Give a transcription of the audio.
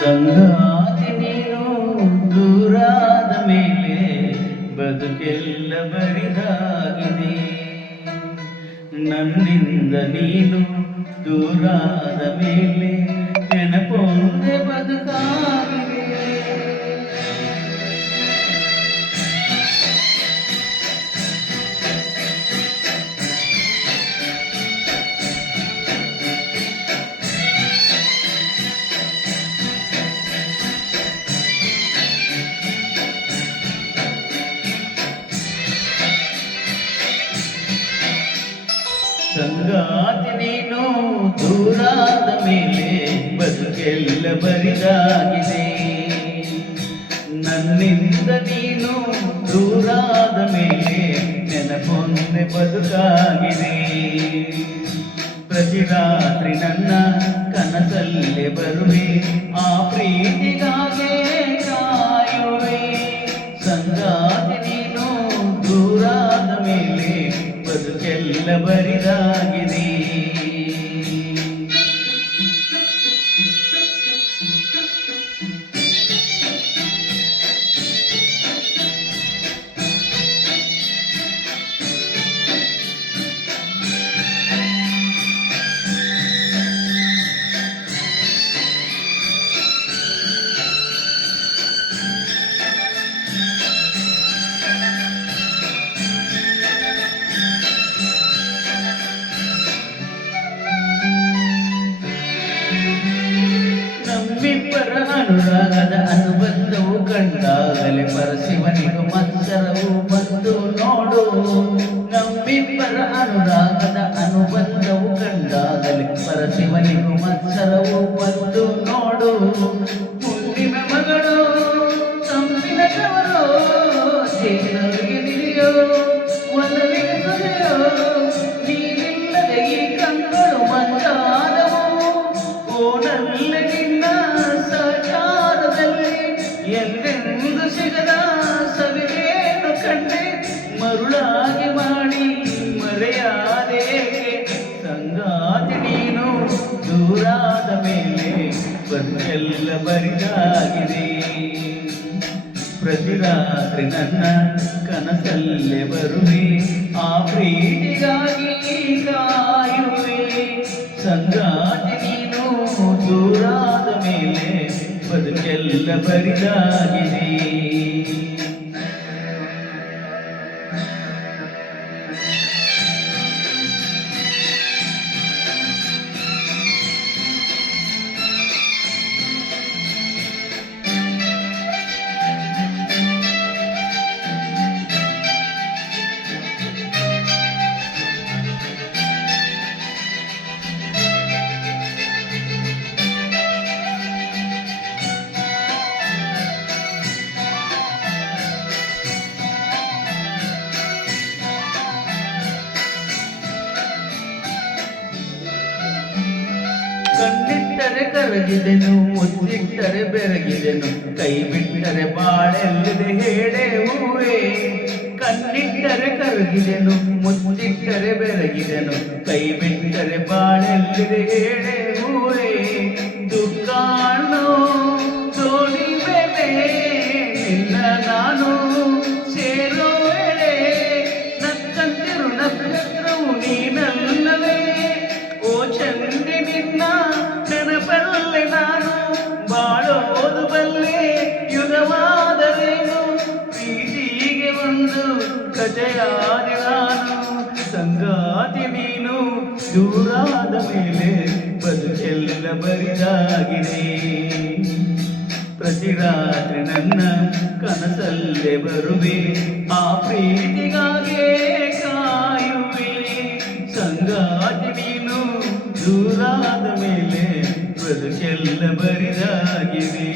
ಸಂಗಾತಿ ನೀನು ದೂರಾದ ಮೇಲೆ ಬದುಕೆಲ್ಲ ಬರಿದಾಗಿದೆ. ನನ್ನಿಂದ ನೀನು ದೂರಾದ ಮೇಲೆ ನೆನಪೊಂದೆ ಬದುಕಾಗಿದೆ. ಸಂಗಾತಿ ನೀನು ದೂರಾದ ಮೇಲೆ ಬದುಕೆಲ್ಲ ಬರಿದಾಗಿದೆ. ನನ್ನಿಂದ ನೀನು ದೂರಾದ ಮೇಲೆ ನೆನಪೊಂದೆ ಬದುಕಾಗಿದೆ. ಪ್ರತಿ ರಾತ್ರಿ ನನ್ನ ಕನಸಲ್ಲೇ ಬರುವೆ, ಆ ಪ್ರೀತಿಗಾಗೆ ಕಾಯುವೆ. ಸಂಗಾತಿ ನೀನು ದೂರಾದ ಮೇಲೆ ಬದುಕೆಲ್ಲ ಬರಿದಾಗಿದೆ. ನಮ್ಮಿಬ್ಬರ ಅನುರಾಗದ ಅನುಬಂಧವು ಕಂಡಾಗಲೇ ಪರಶಿವನಿಗೂ ಮತ್ಸರವು ಬಂದು ನೋಡು. ನಮ್ಮಿಬ್ಬರ ಅನುರಾಗದ ಅನುಬಂಧವು ಕಂಡಾಗಲೇ ಪರಶಿವನಿಗೂ ಮತ್ಸರವು ಬಂದು ನೋಡು. ಹುಣ್ಣಿಮೆ ಮಗಳು ತಂಪಿನ ಕವರು ಜೇನರಿಗೆ ನಿರಿಯೋ ಒಲವಿಗೆ ಸುರಿಯೋ. ನೀನಿಲ್ಲದೆ ಈ ಕಂಗಳು ಮಂಜಾದವು. ಓನಲ್ಲಿ ನಿನ್ನ ಸಹಚಾರದಲ್ಲಿ ಎಂದೆಂದು ಸಿಗದ ಸವಿರೇನು ಕಂಡೆ. ಮರುಳಾಗಿ ಮಾಡಿ ಮರೆಯಾದೇಕೆ. ಸಂಗಾತಿ ನೀನು ದೂರಾದ ಮೇಲೆ ಬದುಕೆಲ್ಲ ಬರಿದಾಗಿದೆ. ಪ್ರತಿ ರಾತ್ರಿ ನನ್ನ ಕನಸಲ್ಲೇ ಬರುವೆ, ಆ ಪ್ರೀತಿಗಾಗಿ ಕಾಯುವೆ. ಸಂಗಾತಿ ನೀನು ದೂರಾದ ಮೇಲೆ ಬದುಕೆಲ್ಲ ಬರಿದಾಗಿದೆ. ಕಣ್ಣಿಟ್ಟರೆ ಕರಗಿದೆನು, ಮುಚ್ಚಿಟ್ಟರೆ ಬೆರಗಿದೆನು, ಕೈ ಬಿಟ್ಟರೆ ಬಾಳೆಲ್ಲಿದೆ ಹೇಳೆ ಹೂವೇ. ಕಣ್ಣಿಟ್ಟರೆ ಕರಗಿದೆನು, ಮುಚ್ಚಿಟ್ಟರೆ ಬೆರಗಿದೆನು, ಕೈ ಬಿಟ್ಟರೆ ಬಾಳೆಲ್ಲಿದೆ ಹೇಳೆ ಹೂವೇ. ದುಃಖಾಣೋ ದೋಣಿ ಮೇಲೆ ನಿನ್ನ ನಾನು ಸೇರೋ ವೇಳೆ ನಕ್ಕಂತಿರು ನಕ್ಷತ್ರವು ನೀನಲ್ಲವೇ. ಓ ಚಂದ್ರಿ ನಿನ್ನ ನೆನಪಲ್ಲೇ ನಾನು ಬಾಳೋದು ಬಲ್ಲೆ ಯುಗವಾದರೇನು. ಪ್ರೀತಿಗೆ ಒಂದು ಕಥೆಯಾದೆ ನಾನು. ಸಂಗಾತಿ ನೀನು ದೂರಾದ ಮೇಲೆ ಬದುಕೆಲ್ಲ ಬರಿದಾಗಿದೆ. ಪ್ರತಿ ರಾತ್ರಿ ನನ್ನ ಕನಸಲ್ಲೇ ಬರುವೆ, ಆ ಪ್ರೀತಿಗಾಗೆ ಕಾಯುವೆ. ಸಂಗಾತಿ ನೀನು ದೂರಾದ ಮೇಲೆ ಬದುಕೆಲ್ಲ ಬರಿದಾಗಿದೆ.